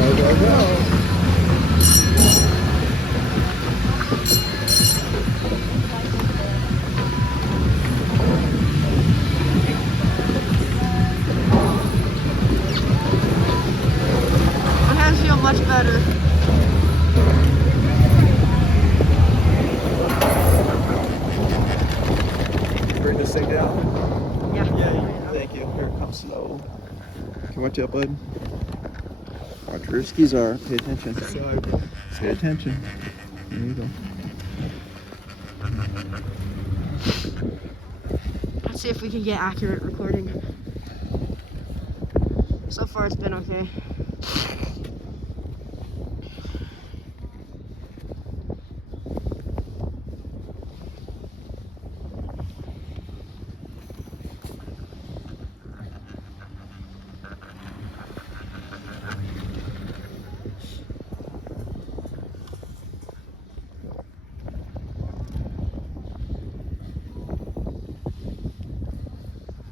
Go, go. My hands feel much better. Bring this thing down. Yeah. Thank you. Here it comes slow. Can watch out, bud. Watch where your skis are. Pay attention. Pay attention. There you go. Let's see if we can get accurate recording. So far it's been okay.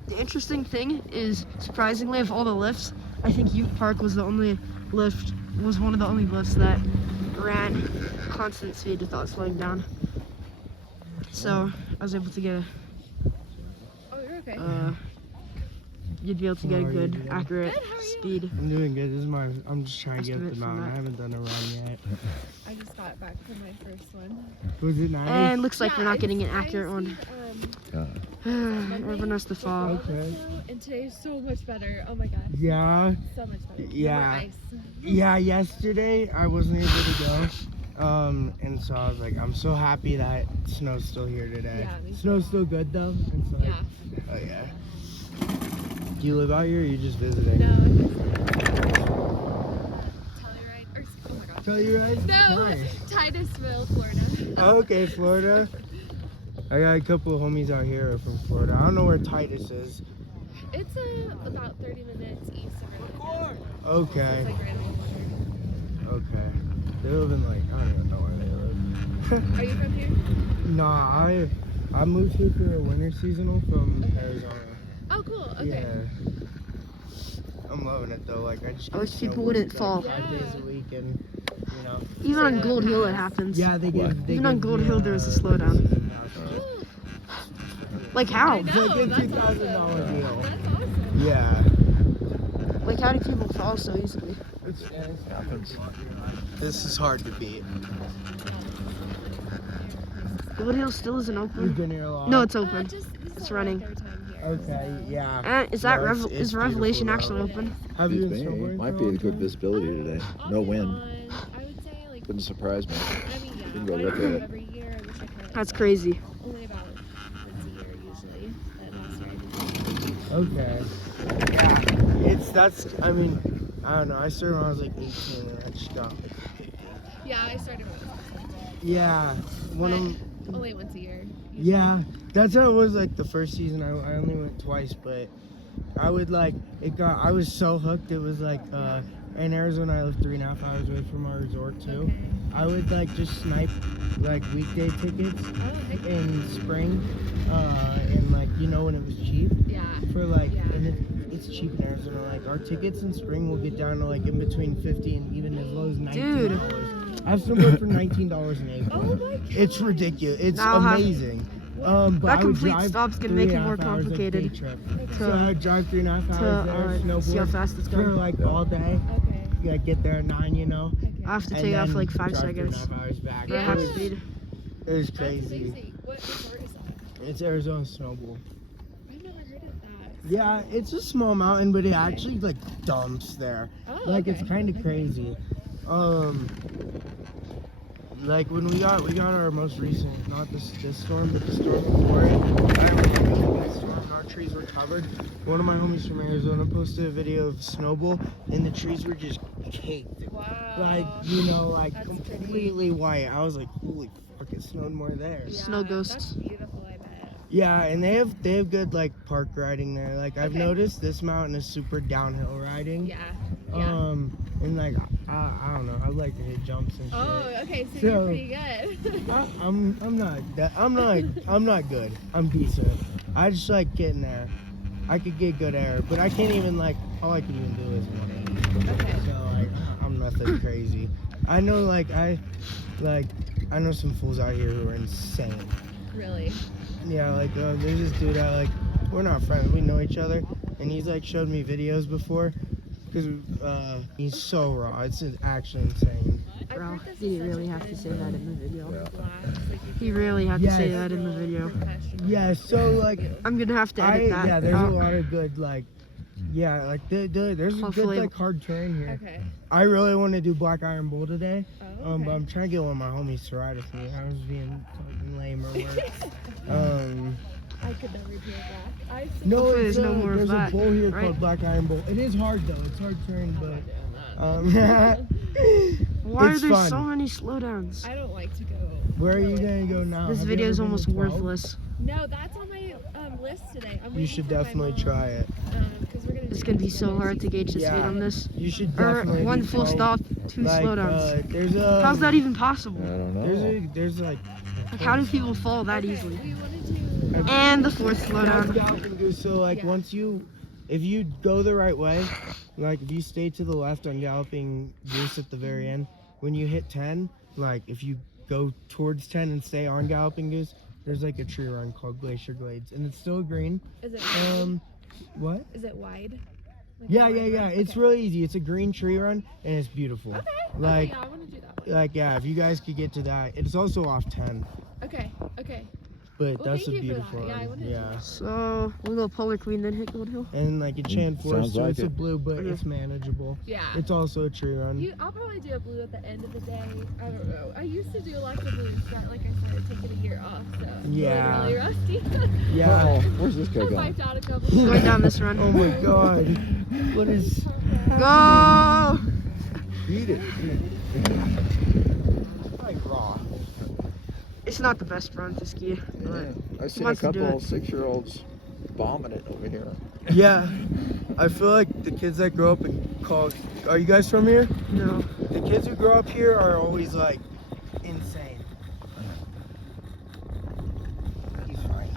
The interesting thing is, surprisingly, of all the lifts, I think Ute Park was one of the only lifts that ran constant speed without slowing down. So I was able to get Oh, you're okay. you'd be able to get a good, accurate Good, how are you? speed. I'm doing good. I'm just trying to get up Estimate the from mountain. that. I haven't done a run yet. I just got back from my first one. Was it nice? And looks like we're not it's getting an nice. accurate one. Uh, Everyone has to fall. Okay. And today's so much better. Oh my gosh. Yeah. So much better. Yeah. More ice. Yeah, yesterday I wasn't able to go. And so I was like, I'm so happy that snow's still here today. Yeah, me too. Snow's still good though. It's like, Yeah. oh yeah. Do you live out here or are you just visiting? No, I'm just Telluride. Or, oh my gosh. Telluride? No, Nice. Titusville, Florida. Oh, okay, Florida. I got a couple of homies out here from Florida. I don't know where Titus is. It's about 30 minutes east of Orlando. Okay. It's like right on the water. Okay. They live in like, I don't even know where they live. Are you from here? Nah, I moved here for a winter seasonal from Arizona. Oh, cool. Okay. Yeah. I'm loving it though. Like I just I wish get people snowboarding wouldn't for, fall. like, 5 days a week, and you know. Even on Gold Hill it happens. Yeah, they What? give. They Even on give Gold me, Hill there was a slowdown. Ooh, Like how? I know, It's like a that's $2,000 awesome. deal. That's awesome. Yeah. Like how do people fall so easily? happens. This is hard to beat. Gold Hill still isn't You've open. been here a lot. No, it's This open. is It's our running. third time here. Okay. Yeah. Is that No, it's is Revelation beautiful, actually though. open? Have you It's been May. snowboarding? Might for be a a long good time? visibility today. Off No and wind. on, I would say like. Wouldn't surprise me. I mean, yeah. can go I look don't at know it. every year. I wish I could. That's crazy. Only about once a year usually. But last year I did. Okay. Yeah. I mean, I don't know. I started when I was like 18 and I just got. Yeah, I started when I was 16. Yeah. One of them. Only once a year. usually. Yeah, that's how it was like the first season. I only went twice, but I would like I was so hooked. It was like in Arizona I live 3.5 hours away from our resort too. Okay. I would like just snipe like weekday tickets Oh, heck yeah. in spring, and like when it was cheap Yeah. for like Yeah. and it's cheap in Arizona. Like our tickets in spring will get down to like in between $50 and even as low as $19. Dude. I have snowboard for $19 in April. Oh my god. It's ridiculous. It's Now I'll have- amazing. But That I would complete drive stop's gonna make it more 3.5 hours of complicated day trip. to- So I would drive 3.5 hours there, see how snowboard fast it's for going. like Yeah. all day. Okay. Yeah, get there at 9, Okay. I have to and take off then for like 5 drive seconds. 3.5 hours back. For Yeah. half speed. It was That's crazy. amazing. What resort is that? It's Arizona Snowball. I've never heard of that. Yeah, it's a small mountain, but it actually like dumps there. Oh, Like okay. it's kind of crazy. Like when we got our most recent, not this storm, but the storm before it. I remember that storm and our trees were covered. One of my homies from Arizona posted a video of snowball, and the trees were just caked. Wow. Like like That's completely white. I was like, holy fuck, it snowed more there. Yeah, Snow ghosts. That's beautiful, I bet. Yeah, and they have good like park riding there. Like I've Okay. noticed this mountain is super downhill riding. Yeah. Yeah. And like I don't know, I like to hit jumps and shit. Oh, okay, so So- you're pretty good. I'm not good. I'm decent. I just like getting there. I could get good air, but I can't even like all I can even do is one. Okay. So like I'm I know I know some fools out here who are insane. Really? Yeah, there's this dude we're not friends, we know each other, and he's showed me videos before, because he's so raw, it's actually insane. Bro, did he really have to say that in the video? Yeah. He really had to say Yes. that in the video. Yeah, so I'm gonna have to edit that. yeah, there's out. a lot of good there's a Hopefully- good hard terrain here. Okay. I really want to do Black Iron Bull today, Oh, okay. but I'm trying to get one of my homies to ride with me. I was being fucking lame or work. I could never do that. No, Hopefully there's no more of there's that, a bowl here right? called Black Iron Bull. It is hard though. It's hard terrain, but Why it's are there fun. so many slowdowns? I don't like to go. Where are you gonna go now? This Have you video ever is been to almost 12? worthless. No, that's on my list today. I'm You waiting should for my definitely mom, try it. 'cause we're gonna It's do gonna be it so together. hard to gauge the speed Yeah. on this. You should Or definitely one do full 12. stop, two slowdowns. There's a How's that even possible? I don't know. there's Like, how do people fall that Okay, easily? we want to do. And the fourth That's slowdown. Galloping Goose. So Yeah. if you go the right way, if you stay to the left on Galloping Goose at the very end, when you hit 10, if you go towards 10 and stay on Galloping Goose, there's a tree run called Glacier Glades, and it's still green. Is it? What? Is it wide? Like Yeah. a wide run? It's Okay. really easy. It's a green tree run, and it's beautiful. Okay. Like- yeah, I want to do that one. If you guys could get to that, it's also off 10, Okay. Okay. but Well, that's a thank you for beautiful that. Yeah, I run. wanna do Yeah. So, we'll go Polar Queen, then hit Gold Hill. And a Chan sounds Forest, so like it's a it. blue, but Okay. it's manageable. Yeah. It's also a tree run. I'll probably do a blue at the end of the day. I don't know. I used to do lots of blues, but like I started taking a year off, so I'm Yeah. really rusty. Yeah. Oh, where's this guy I going? wiped out a couple Going times. down this run. Oh my god. What is... Go! Eat it. raw. It's not the best run to ski. Yeah. But I've seen a wants to do couple it. 6-year-olds bombing it over here. Yeah. I feel like the kids that grow up in college... Are you guys from here? no. The kids who grow up here are always insane. He's fine.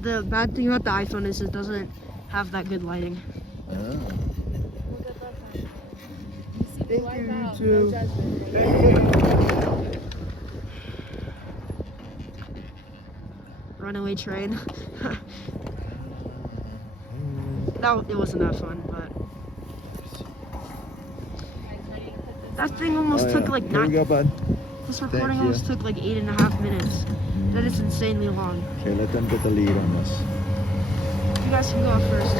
The bad thing about the iPhone is it doesn't have that good lighting. Oh. Look at that time. You see me Thank wipe you, out. you too. No judgment. Runaway train. It wasn't that fun, but that thing almost took like Here we 9. go, bud. This Thank recording you. almost took like 8.5 minutes. That is insanely long. Okay, let them get the lead on this. You guys can go up first.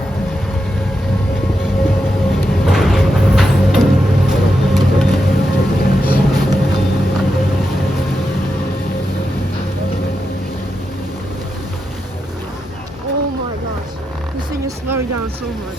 Oh my gosh. This thing is slowing down so much.